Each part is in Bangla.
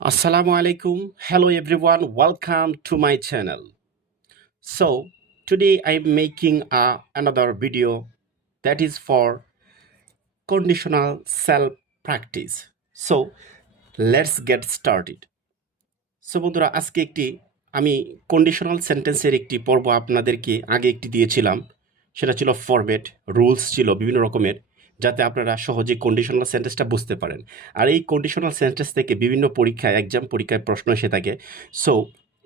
Assalamu alaikum. Hello everyone. Welcome to my channel. So today I'm making another video that is for conditional self practice. So let's get started. So বন্ধুরা আজকে আমি কন্ডিশনাল সেন্টেন্সের একটি পর্ব আপনাদেরকে আগে একটি দিয়েছিলাম। সেটা ছিল ফরম্যাট, রুলস ছিল বিভিন্ন রকমের, যাতে আপনারা সহজে কন্ডিশনাল সেন্টেন্সটা বুঝতে পারেন। আর এই কন্ডিশনাল সেন্টেন্স থেকে বিভিন্ন পরীক্ষায়, এক্সাম পরীক্ষায় প্রশ্ন এসে থাকে। সো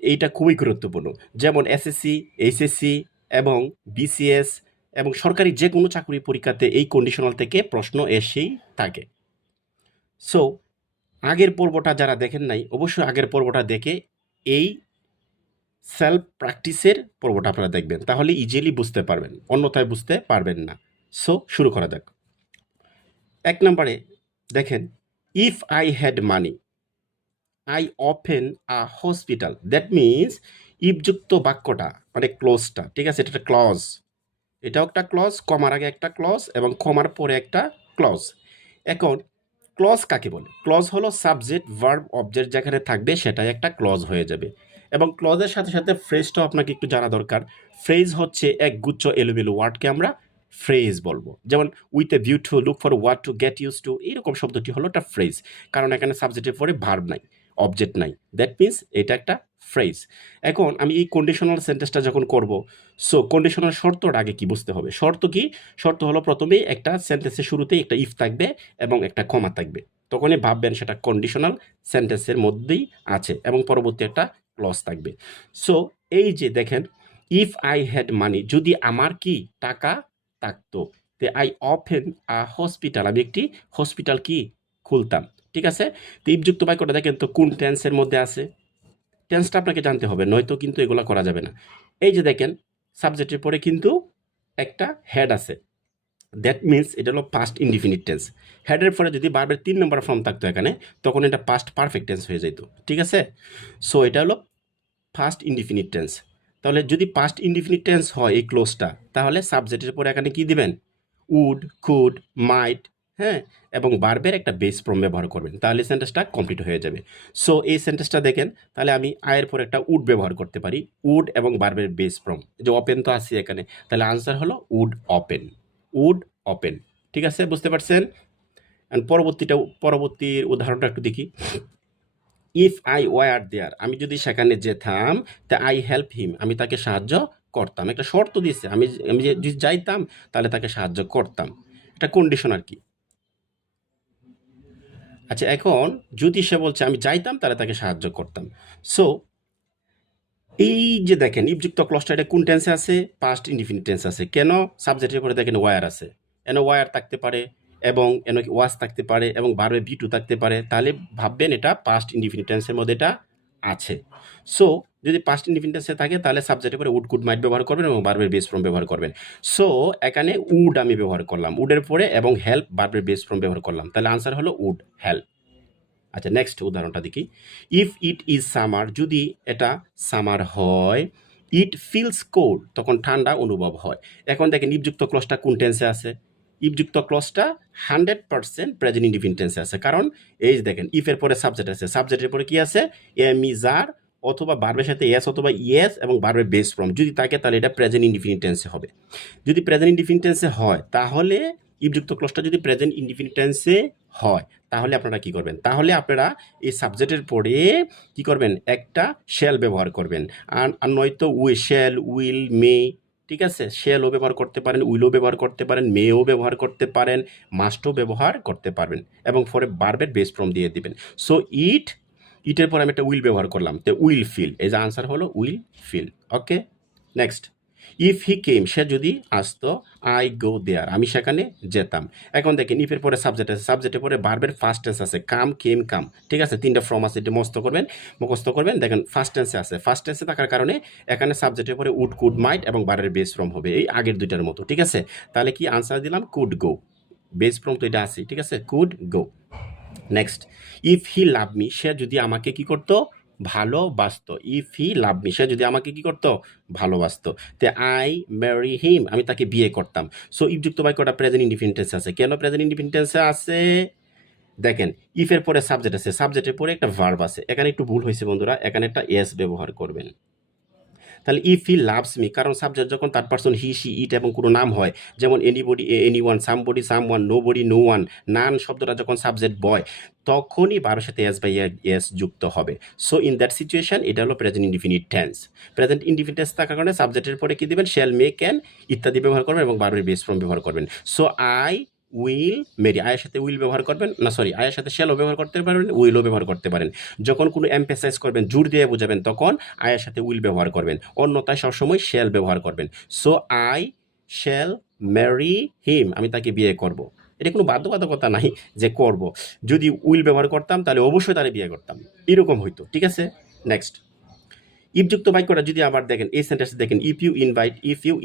এইটা খুবই গুরুত্বপূর্ণ। যেমন এসএসসি, এইচএসসি এবং বিসিএস এবং সরকারি যে কোনো চাকরি পরীক্ষাতে এই কন্ডিশনাল থেকে প্রশ্ন এসেই থাকে। সো আগের পর্বটা যারা দেখেন নাই, অবশ্যই আগের পর্বটা দেখে এই সেলফ প্র্যাকটিসের পর্বটা আপনারা দেখবেন, তাহলে ইজিলি বুঝতে পারবেন, অন্যথায় বুঝতে পারবেন না। সো শুরু করা যাক। ১ নম্বরে দেখেন, if I had money I open a hospital. That means ইফযুক্ত বাক্যটা মানে ক্লোজটা, ঠিক আছে, এটা একটা ক্লজ, এটাও একটা ক্লজ, কমার আগে একটা ক্লজ এবং কমার পরে একটা ক্লজ। এখন ক্লজ কাকে বলে? ক্লজ হলো সাবজেক্ট ভার্ব অবজেক্ট যেখানে থাকবে সেটাই একটা ক্লজ হয়ে যাবে। এবং ক্লজের সাথে সাথে ফ্রেজটাও আপনাকে একটু জানা দরকার। ফ্রেজ হচ্ছে এক গুচ্ছ এলোমেলো ওয়ার্ডকে আমরা ফ্রেজ বলবো। যেমন with a view to, look for what to, get use to, এইরকম শব্দটি হলো একটা ফ্রেজ, কারণ এখানে সাবজেক্টের পরে ভার্ব নাই, অবজেক্ট নাই। দ্যাট মিনস এটা একটা ফ্রেজ। এখন আমি এই কন্ডিশনাল সেন্টেন্সটা যখন করব, সো কন্ডিশনাল শর্তটা আগে কি বুঝতে হবে। শর্ত কি? শর্ত হলো প্রথমেই একটা সেন্টেন্সের শুরুতেই একটা ইফ থাকবে এবং একটা কমা থাকবে, তখনই ভাববেন সেটা কন্ডিশনাল সেন্টেন্সের মধ্যেই আছে এবং পরবর্তী একটা ক্লজ থাকবে। সো এই যে দেখেন, ইফ আই হ্যাড মানি, যদি আমার কি টাকা থাকতো, তে আই ওপেন আ হসপিটাল, আমি একটি হসপিটাল কি খুলতাম, ঠিক আছে। তো ইফযুক্ত বাক্যটা দেখেন তো কোন টেন্সের মধ্যে আছে, টেন্সটা আপনাকে জানতে হবে, নয়তো কিন্তু এগুলো করা যাবে না। এই যে দেখেন, সাবজেক্টের পরে কিন্তু একটা হেড আছে, দ্যাট মিনস এটা হলো পাস্ট ইনডিফিনিট টেন্স। হেডের পরে যদি ভার্বের ৩ নম্বর ফর্ম থাকতো এখানে, তখন এটা পাস্ট পারফেক্ট টেন্স হয়ে যেত, ঠিক আছে। সো এটা হলো ফার্স্ট ইনডিফিনিট টেন্স। তাহলে যদি পাস্ট ইনডিফিনিট টেন্স হয় এই ক্লোজটা, তাহলে সাবজেক্টের পরে এখানে কি দিবেন? উড, কুড, মাইট, হ্যাঁ, এবং ভার্বের একটা বেস ফর্ম ব্যবহার করবেন, তাহলে সেন্টেন্সটা কমপ্লিট হয়ে যাবে। সো এই সেন্টেন্সটা দেখেন, তাহলে আমি আয়ের পরে একটা উড ব্যবহার করতে পারি, উড এবং ভার্বের বেস ফর্ম, যে ওপেন তো আছে এখানে, তাহলে আনসার হলো উড ওপেন, উড ওপেন, ঠিক আছে, বুঝতে পারছেন। পরবর্তীর উদাহরণটা একটু দেখি। ইফ আই ওয়ার দেয়ার, আমি যদি সেখানে যেতাম, তা আই হেল্প হিম, আমি তাকে সাহায্য করতাম। একটা শর্ত দিয়েছে, আমি আমি যদি যাইতাম তাহলে তাকে সাহায্য করতাম, এটা কন্ডিশন আর কি। আচ্ছা, এখন যদি সে বলছে আমি যাইতাম তাহলে তাকে সাহায্য করতাম। সো এই যে দেখেন ইফযুক্ত ক্লজটা, এটা কোন টেন্সে আছে? পাস্ট ইনডিফিনিট টেন্স আছে। কেন? সাবজেক্টের পরে দেখেন ওয়ার আছে, এন ওয়ার থাকতে পারে এবং এন ওয়াজ থাকতে পারে এবং ভার্বে বি টু থাকতে পারে, তাহলে ভাববেন এটা পাস্ট ইনডিফিনিট টেন্সের মধ্যে এটা আছে। সো যদি পাস্ট ইনডিফিনিট টেন্সে থাকে তাহলে সাবজেক্টের পরে উড, কুড, মাইট ব্যবহার করবেন এবং ভার্বের বেস ফর্ম ব্যবহার করবেন। সো এখানে উড আমি ব্যবহার করলাম উডের পরে এবং হেল্প ভার্বের বেস ফর্ম ব্যবহার করলাম, তাহলে আনসার হলো উড হেল্প। আচ্ছা, নেক্সট উদাহরণটা দেখি। ইফ ইট ইজ সামার, যদি এটা সামার হয়, ইট ফিলস কোল্ড, তখন ঠান্ডা অনুভব হয়। এখন দেখেন ইফযুক্ত ক্লজটা কোন টেন্সে আছে? ইফযুক্ত ক্লজটা 100% প্রেজেন্ট ইনডিফিনিট টেন্সে আছে, কারণ এই যে দেখেন ইফের পরে সাবজেক্ট আছে, সাবজেক্টের পরে কি আছে? এম ইজ আর অথবা ভার্বের সাথে এস অথবা ইয়েস এবং ভার্বের বেস ফর্ম যদি থাকে, তাহলে এটা প্রেজেন্ট ইনডিফিনিট টেন্সে হবে। যদি প্রেজেন্ট ইনডিফিনিট টেন্সে হয়, তাহলে ইফযুক্ত ক্লজটা যদি প্রেজেন্ট ইনডিফিনিট টেন্সে হয়, তাহলে আপনারা কি করবেন? তাহলে আপনারা এই সাবজেক্টের পরে কি করবেন? একটা শ্যাল ব্যবহার করবেন। আর নয়তো শ্যাল, উইল, মে, ঠিক আছে, শ্যালও ব্যবহার করতে পারেন, উইলও ব্যবহার করতে পারেন, মেও ব্যবহার করতে পারেন, মাস্টও ব্যবহার করতে পারবেন এবং পরে ভার্বের বেস ফর্ম দিয়ে দিবেন। সো ইটের পরে আমি একটা উইল ব্যবহার করলাম, তো উইল ফিল, এই যে আনসার হলো will fill. Okay, next. If he came, সে যদি আসতো, আই গো দেয়ার, আমি সেখানে যেতাম। এখন দেখেন ইফের পরে সাবজেক্ট আছে, সাবজেক্টের পরে ভার্বের ফার্স্ট টেন্স আছে, কাম, কেম, কাম, ঠিক আছে, 3টা ফর্ম আছে, এটা মুখস্থ করবেন। দেখেন ফার্স্ট টেন্সে আছে, ফার্স্ট টেন্সে থাকার কারণে এখানে সাবজেক্টের পরে উড, কুড, মাইট এবং ভার্বের বেস ফর্ম হবে এই আগের দুইটার মতো, ঠিক আছে। তাহলে কি আনসার দিলাম? কুড গো, বেস ফর্ম তো এটা আছে, ঠিক আছে, could go. Next, if he love me, সে যদি আমাকে কি করতো? ভালোবাসতো। ইফ হি লাভ মি, সে যদি আমাকে কি করতো? ভালোবাসতো। তে আই ম্যারি হিম, আমি তাকে বিয়ে করতাম। সো ইফযুক্ত বাক্যটা প্রেজেন্ট ইনডিফিনিট টেন্সে আছে। কেন প্রেজেন্ট ইনডিফিনিট টেন্সে আছে? দেখেন ইফের পরে সাবজেক্ট আছে, সাবজেক্টের পরে একটা ভার্ব আছে, এখানে একটু ভুল হয়েছে বন্ধুরা, এখানে একটা এস ব্যবহার করবেন। তাহলে ইফ হি লাভস মি, কারণ সাবজেক্ট যখন third person he she it এবং কোনো নাম হয়, যেমন anybody any one, somebody some one, no body no one, none শব্দটা যখন সাবজেক্ট বয় তখনই ভার্বের সাথে এস বাই এস যুক্ত হবে। সো ইন দ্যাট সিচুয়েশন এটা হলো present indefinite tense. Present indefinite tense থাকার কারণে সাবজেক্টের পরে কি দিবেন, শ্যাল, মে, ক্যান ইত্যাদি ব্যবহার করবেন এবং ভার্বের বেস ফর্ম ব্যবহার করবেন। সো আই উইল মেরি, আয়ের সাথে উইল ব্যবহার করবেন না, সরি, আয়ের সাথে শ্যালও ব্যবহার করতে পারেন, উইলও ব্যবহার করতে পারেন। যখন কোনো এমফেসাইজ করবেন, জোর দিয়ে বোঝাবেন, তখন আয়ের সাথে উইল ব্যবহার করবেন, অন্যথায় সবসময় শ্যাল ব্যবহার করবেন। সো আই শ্যাল ম্যারি হিম, আমি তাকে বিয়ে করব। এটা কোনো বাধ্যবাধকতা নাই যে করব, যদি উইল ব্যবহার করতাম তাহলে অবশ্যই তারে বিয়ে করতাম, এরকম হইতো। ঠিক আছে, নেক্সট ইফযুক্ত বাক্যটা যদি আবার দেখেন, এই সেন্টেন্সে দেখেন, ইফ ইউ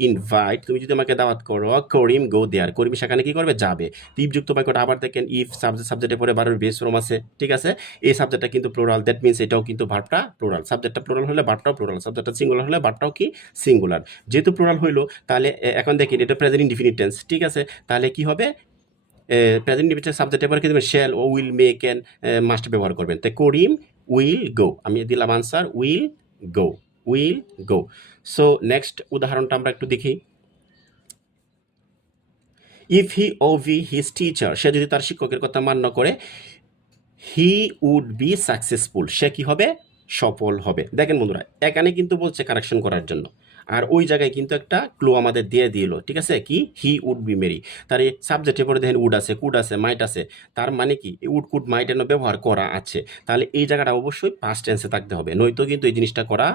ইনভাইট, তুমি যদি আমাকে দাওয়াত করো, করিম গো দেয়ার, করিম সেখানে কি করবে, যাবে। তো ইফযুক্ত বাক্যটা আবার দেখেন, ইফ সাবজেক্টের পরে বারবার বেস ফর্ম আছে। ঠিক আছে, এই সাবজেক্টটা কিন্তু প্লুরাল, দ্যাট মিনস এটাও কিন্তু ভার্বটা প্লুরাল। সাবজেক্টটা প্লুরাল হলে ভার্বটাও প্লুরাল, সাবজেক্টটা সিঙ্গুলার হলে ভার্বটাও কি সিঙ্গুলার। যেহেতু প্লুরাল হইলো, তাহলে এখন দেখেন এটা প্রেজেন্ট ইনডিফিনিট টেন্স। ঠিক আছে, তাহলে কি হবে, প্রেজেন্ট ইনডিফিনিট সাবজেক্টের পরে কি দেবেন, শ্যাল ও উইল, মে, ক্যান, মাস্ট ব্যবহার করবেন। তাই করিম উইল গো, আমি দিলাম answer will go, will go. So next উদাহরণটা আমরা একটু দেখি। If he obey his teacher, সে যদি তার শিক্ষকের কথা মান্য করে, হি উড বি সাকসেসফুল, সে কি হবে, সফল হবে। দেখেন বন্ধুরা, এখানে কিন্তু বলছে কারেকশন করার জন্য, আর ওই জায়গায় কিন্তু একটা ক্লু আমাদের দিয়ে দিল। ঠিক আছে, কি হি উড বি মেরি, তার এই সাবজেক্টের পরে দেখেন উড আছে, কুড আছে, মাইট আছে, তার মানে কি উড কুড মাইট এর ব্যবহার করা আছে, তাহলে এই জায়গাটা অবশ্যই পাস্ট টেন্সে থাকতে হবে, নয়তো কিন্তু এই জিনিসটা করা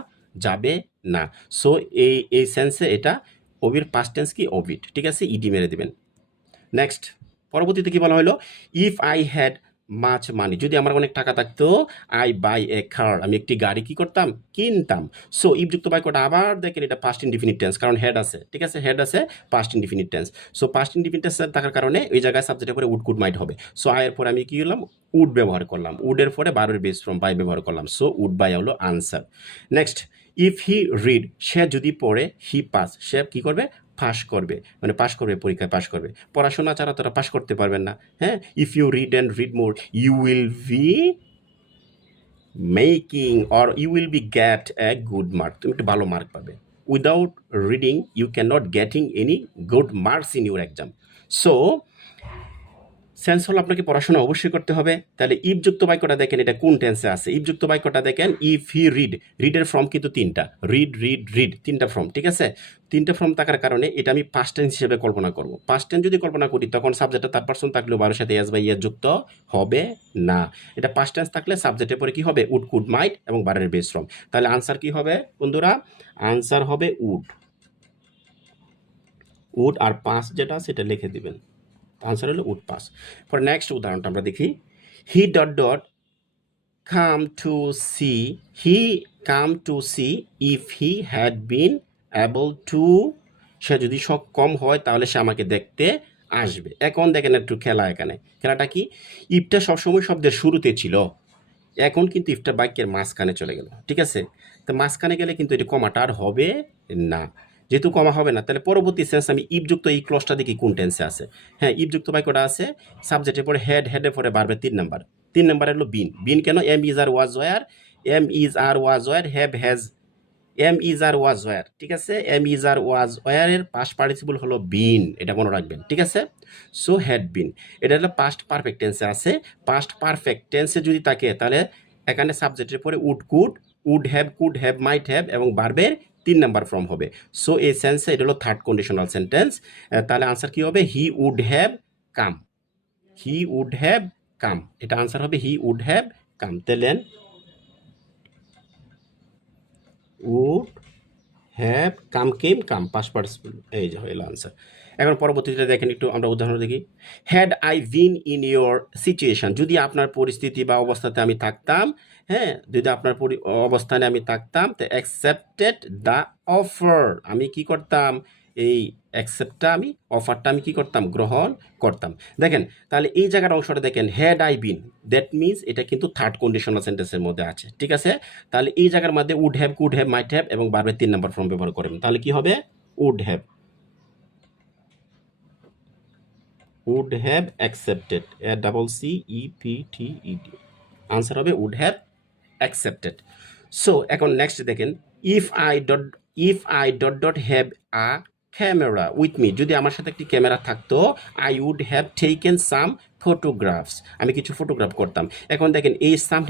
যাবে না। সো এই সেন্সে এটা ওবির পাস্ট টেন্স কি ওবিড। ঠিক আছে, ইডি মেরে দিবেন। নেক্সট পরবর্তীতে কি বলা হলো, ইফ আই হ্যাড মাছ মানি, যদি আমার অনেক টাকা থাকতো, আই বাই এ কার, আমি একটি গাড়ি কি করতাম, কিনতাম। সো ইফযুক্ত বাক্যটা আবার দেখেন, এটা পাস্ট ইনডিফিনিট টেন্স, কারণ হেড আছে। ঠিক আছে, হেড আছে, past indefinite tense. So past indefinite tense থাকার কারণে ওই জায়গায় সাবজেক্টের পরে উড কুড মাইট হবে। সো আয়ের পরে আমি কি করলাম, উড ব্যবহার করলাম, উডের পরে বারের বেস ফ্রম বাই ব্যবহার করলাম। সো উড বাই হলো আনসার। নেক্সট, ইফ হি রিড, সে যদি পড়ে, হি পাস, সে কি করবে, পাস করবে, মানে পাস করবে, পরীক্ষায় পাস করবে। পড়াশোনা ছাড়া তোরা পাস করতে পারবেন না। হ্যাঁ, if you read and read more, you will be making or you will be get a good mark, তুমি একটু ভালো মার্ক পাবে। Without reading you can not getting any good marks in your exam. So sense হলো আপনাকে পড়াশোনা অবশ্যই করতে হবে। তাহলে ইফযুক্ত বাক্যটা দেখেন, এটা কোন টেন্সে আছে। ইফযুক্ত বাক্যটা দেখেন, ইফ হি রিড, রিডের ফর্ম কিন্তু তিনটা, রিড রিড রিড, তিনটা ফর্ম। ঠিক আছে, তিনটা ফর্ম থাকার কারণে এটা আমি পাস্ট টেন্স হিসেবে কল্পনা করব। পাস্ট টেন্স যদি কল্পনা করি, তখন সাবজেক্টটা থার্ড পারসন থাকলেও বারোর সাথে এস বাই এস যুক্ত হবে না। এটা পাস্ট টেন্স থাকলে সাবজেক্টের পরে কি হবে, উড কুড মাইট এবং বারের বেস ফর্ম। তাহলে আনসার কি হবে বন্ধুরা, আনসার হবে উড, উড, আর পাস যেটা সেটা লিখে দিবেন, আনসার হলো উড পাস। ফর নেক্সট উদাহরণটা আমরা দেখি, he dot dot come to see, he come to see if he had been able to, সে যদি সক্ষম হয় তাহলে সে আমাকে দেখতে আসবে। এখন দেখেন একটু খেলা, এখানে খেলাটা কি, ইফটা সবসময় শব্দের শুরুতে ছিল, এখন কিন্তু ইফটা বাক্যের মাঝখানে চলে গেল। ঠিক আছে, তো মাঝখানে গেলে কিন্তু এটি কমাটা আর হবে না। যেহেতু কমা হবে না, তাহলে পরবর্তী সেন্স আমি ইফযুক্ত এই ক্লসটা দেখি কোন টেন্সে আছে। হ্যাঁ, ইফযুক্ত বাক্যটা আছে, সাবজেক্টের পরে হেড, হেডের পরে বাড়বে 3 নাম্বার, 3 নাম্বার হলো বিন। বিন কেন, am is are was were, am is are was were, have has, am is are was were. ঠিক আছে, এম ইজ আর ওয়াজ ওয়ারের পাস্ট পার্টিসিপল হলো বিন, এটা মনে রাখবেন। ঠিক আছে, সো হ্যাড বিন, এটা হলো পাস্ট পারফেক্ট টেন্সে আছে। পাস্ট পারফেক্ট টেন্সে যদি থাকে, তাহলে এখানে সাবজেক্টের পরে would could, would have, could have, might have এবং বার্বের 3 নাম্বার ফর্ম হবে। সো এই সেন্সে এটা হলো থার্ড কন্ডিশনাল সেন্টেন্স। তাহলে আনসার কি হবে, he would have come, he would have come, এটা আনসার হবে হি উড হ্যাভ কাম। তাহলে would have come, came, come, past participle, এই যে হলো আনসার। এখন পরবর্তীতে দেখেন, একটু আমরা উদাহরণ দেখি। Had I been in your situation, যদি আপনার পরিস্থিতি বা অবস্থাতে আমি থাকতাম, হ্যাঁ, যদি আপনার অবস্থানে আমি থাকতাম, তো অ্যাকসেপ্টেড দ্য অফার, আমি কি করতাম, এই অ্যাকসেপ্টটা আমি, অফারটা আমি কি করতাম, গ্রহণ করতাম। দেখেন, তাহলে এই জায়গার অংশটা দেখেন, had I been, that means এটা কিন্তু থার্ড কন্ডিশনাল সেন্টেন্সের মধ্যে আছে। ঠিক আছে, তাহলে এই জায়গার মধ্যে would have, could have, might have এবং বারবার 3 নাম্বার ফর্ম ব্যবহার করবেন। তাহলে কি হবে, would have. Would have accepted, CEPTED, answer হবে উড হ্যাভ অ্যাকসেপ্টেড। সো এখন নেক্সট দেখেন, if I have a camera with me, যদি আমার সাথে একটি ক্যামেরা থাকতো, I would have taken some photographs, আমি কিছু ফটোগ্রাফ করতাম। এখন দেখেন এই সাম,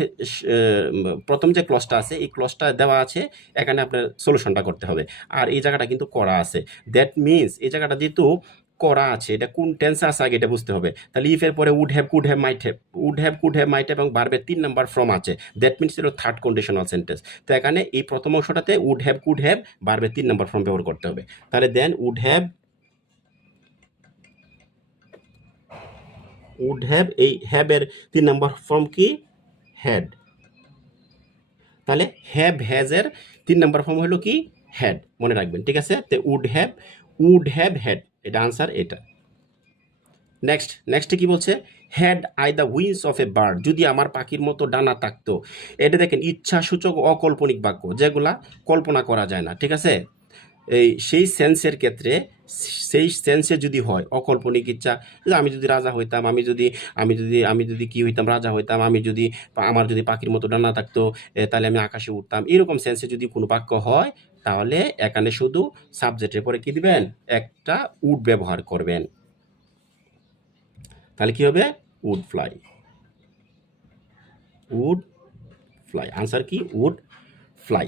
প্রথম যে ক্লজটা আছে এই ক্লজটা দেওয়া আছে, এখানে আপনার সলিউশনটা করতে হবে। আর এই জায়গাটা কিন্তু করা আছে, দ্যাট মিনস এই জায়গাটা যেহেতু করা আছে, এটা কোন টেন্সে আছে আগে এটা বুঝতে হবে। তাহলে ইফের পরে would have, could have, might have, could have, might have এবং ভার্বের 3 নাম্বার ফর্ম আছে, দ্যাট মিনস এটা থার্ড কন্ডিশনাল সেন্টেন্স। তো এখানে এই প্রথম অংশটাতে উড হ্যাভ, কুড হ্যাভ, ভার্বের 3 নাম্বার ফর্ম ব্যবহার করতে হবে। তাহলে দেন উড হ্যাভ, এই হ্যাভের 3 নাম্বার ফর্ম কি? হ্যাড। তাহলে হ্যাভ হ্যাজের 3 নাম্বার ফর্ম হলো কি? হ্যাড, মনে রাখবেন, ঠিক আছে? তো উড হ্যাভ হ্যাড, এটা আনসার এটা। নেক্সটে কি বলছে? Had I the wings of a bird, যদি আমার পাখির মতো ডানা থাকতো। এটা দেখেন ইচ্ছাসূচক অকল্পনিক বাক্য, যেগুলা কল্পনা করা যায় না, ঠিক আছে? এই সেই সেন্সের ক্ষেত্রে, সেই সেন্সে যদি হয় অকল্পনিক ইচ্ছা, যে আমি যদি রাজা হইতাম, আমি যদি কি হইতাম, রাজা হইতাম, আমার যদি পাখির মতো ডানা থাকতো, তাহলে আমি আকাশে উঠতাম, এরকম সেন্সে যদি কোনো বাক্য হয়, তাহলে এখানে শুধু সাবজেক্টের পরে কি দিবেন? একটা উড ব্যবহার করবেন। তাহলে কি হবে? Would fly, would fly, answer কি? Would fly.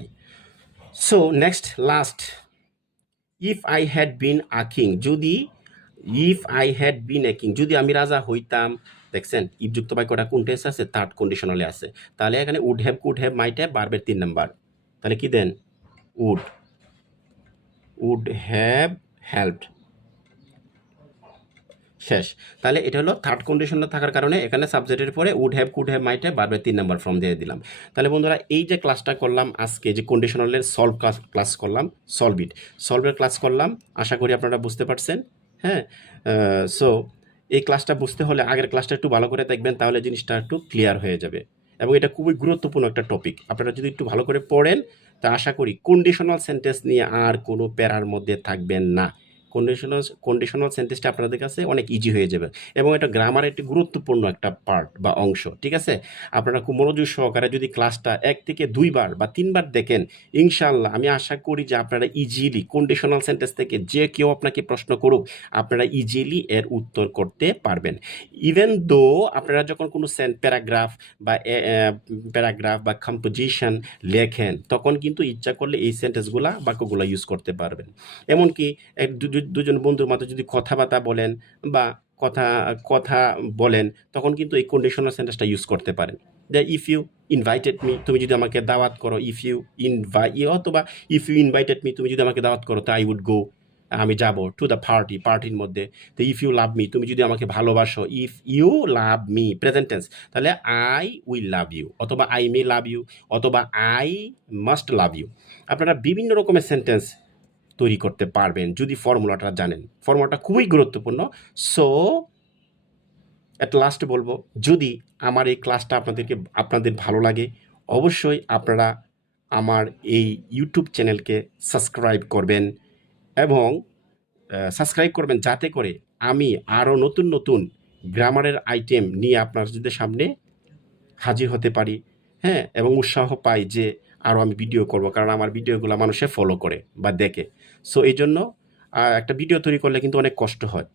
So next, last, if I had been a king, যদি আমি রাজা হইতাম। দেখছেন ইফযুক্ত বাক্যটা কোন টেন্স আছে? থার্ড কন্ডিশনালে আছে। তাহলে এখানে would have, could have, might have, ভার্বের 3 নাম্বার। তাহলে কি দেন? উড হ্যাভ হেল্পড, শেষ। তাহলে এটা হলো থার্ড কন্ডিশনে থাকার কারণে এখানে সাবজেক্টের পরে would have, could have, might have, ভার্বের 3 নাম্বার ফর্ম দিয়ে দিলাম। তাহলে বন্ধুরা, এই যে ক্লাসটা করলাম আজকে, যে কন্ডিশনালের ক্লাস করলাম, সলভের ক্লাস করলাম, আশা করি আপনারা বুঝতে পারছেন। হ্যাঁ, সো এই ক্লাসটা বুঝতে হলে আগের ক্লাসটা একটু ভালো করে দেখবেন, তাহলে জিনিসটা একটু ক্লিয়ার হয়ে যাবে। এবং এটা খুবই গুরুত্বপূর্ণ একটা টপিক, আপনারা যদি একটু ভালো করে পড়েন, তা আশা করি কন্ডিশনাল সেন্টেন্স নিয়ে আর কোনো প্যারার মধ্যে থাকবেন না। কন্ডিশনাল সেন্টেন্সটা আপনাদের কাছে অনেক ইজি হয়ে যাবে, এবং এটা গ্রামারের একটি গুরুত্বপূর্ণ একটা পার্ট বা অংশ, ঠিক আছে? আপনারা খুব মনোযোগ সহকারে যদি ক্লাসটা 1 থেকে 2 বার বা 3 বার দেখেন, ইনশাআল্লাহ আমি আশা করি যে আপনারা ইজিলি কন্ডিশনাল সেন্টেন্স থেকে যে কেউ আপনাকে প্রশ্ন করুক, আপনারা ইজিলি এর উত্তর করতে পারবেন। ইভেন দো আপনারা যখন কোনো প্যারাগ্রাফ বা কম্পোজিশন লেখেন, তখন কিন্তু ইচ্ছা করলে এই সেন্টেন্সগুলা, বাক্যগুলো ইউজ করতে পারবেন। এমনকি দুজন বন্ধুর মধ্যে যদি কথাবার্তা বলেন বা কথা কথা বলেন, তখন কিন্তু এই কন্ডিশনাল সেন্টেন্সটা ইউজ করতে পারেন। যে ইফ ইউ ইনভাইটেড মি, তুমি যদি আমাকে দাওয়াত করো, অথবা ইফ ইউ ইনভাইটেড মি, তুমি যদি আমাকে দাওয়াত করো, তো আই উড গো, আমি যাব টু দ্য পার্টির মধ্যে। তো ইফ ইউ লাভ মি, তুমি যদি আমাকে ভালোবাসো, if you love me, present tense, তাহলে আই উইল লাভ ইউ, অথবা আই মে লাভ ইউ, অথবা আই মাস্ট লাভ ইউ। আপনারা বিভিন্ন রকমের সেন্টেন্স তৈরি করতে পারবেন যদি ফর্মুলাটা জানেন। ফর্মুলাটা খুবই গুরুত্বপূর্ণ। সো অ্যাট লাস্ট বলবো, যদি আমার এই ক্লাসটা আপনাদের ভালো লাগে, অবশ্যই আপনারা আমার এই ইউটিউব চ্যানেলকে সাবস্ক্রাইব করবেন, এবং সাবস্ক্রাইব করবেন যাতে করে আমি আরও নতুন নতুন গ্রামারের আইটেম নিয়ে আপনাদের সামনে হাজির হতে পারি। হ্যাঁ, এবং উৎসাহ পাই যে আরও আমি ভিডিও করব, কারণ আমার ভিডিওগুলো মানুষে ফলো করে বা দেখে। সো এই জন্য একটা ভিডিও তৈরি করলে কিন্তু অনেক কষ্ট হয়,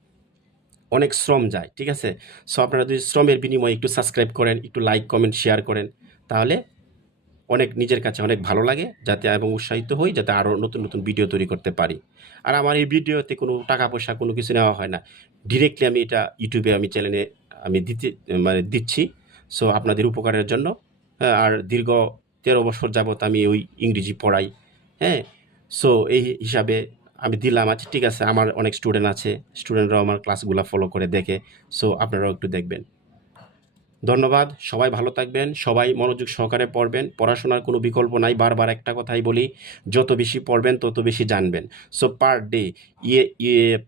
অনেক শ্রম যায়, ঠিক আছে? সো আপনারা যদি শ্রমের বিনিময়ে একটু সাবস্ক্রাইব করেন, একটু লাইক, কমেন্ট, শেয়ার করেন, তাহলে অনেক নিজের কাছে অনেক ভালো লাগে, যাতে এবং উৎসাহিত হই, যাতে আরও নতুন নতুন ভিডিও তৈরি করতে পারি। আর আমার এই ভিডিওতে কোনো টাকা পয়সা কোনো কিছু নেওয়া হয় না, ডিরেক্টলি আমি এটা ইউটিউবে চ্যানেলে আমি দিচ্ছি। সো আপনাদের উপকারের জন্য। আর দীর্ঘ 13 বছর যাবত আমি ওই ইংরেজি পড়াই। হ্যাঁ, সো এই হিসাবে আমি দিলাম। আচ্ছা, ঠিক আছে, আমার অনেক স্টুডেন্ট আছে, স্টুডেন্টরাও আমার ক্লাসগুলো ফলো করে দেখে। সো আপনারাও একটু দেখবেন। ধন্যবাদ, সবাই ভালো থাকবেন, সবাই মনোযোগ সহকারে পড়বেন। পড়াশোনার কোনো বিকল্প নাই, বারবার একটা কথাই বলি, যত বেশি পড়বেন তত বেশি জানবেন। সো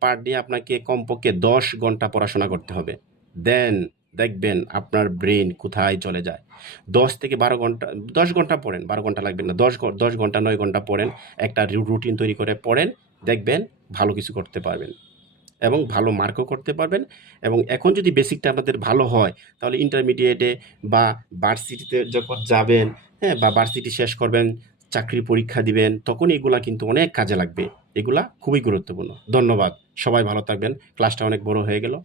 পার ডে আপনাকে কমপক্ষে 10 ঘন্টা পড়াশোনা করতে হবে। দেন দেখবেন আপনার ব্রেন কোথায় চলে যায়। 10 থেকে 12 ঘন্টা, 10 ঘন্টা পড়েন, 12 ঘন্টা লাগবে না, 10 ঘন্টা 9 ঘন্টা পড়েন, একটা রুটিন তৈরি করে পড়েন, দেখবেন ভালো কিছু করতে পারবেন। এবং ভালো মার্কও করতে পারবেন। এবং এখন যদি বেসিকটা আমাদের ভালো হয়, তাহলে ইন্টারমিডিয়েটে বা ভার্সিটিতে যখন যাবেন, হ্যাঁ? বা ভার্সিটি শেষ করবেন, চাকরির পরীক্ষা দিবেন, তখন এগুলা কিন্তু অনেক কাজে লাগবে। এগুলা খুবই গুরুত্বপূর্ণ। ধন্যবাদ। সবাই ভালো থাকবেন। ক্লাসটা অনেক বড় হয়ে গেল।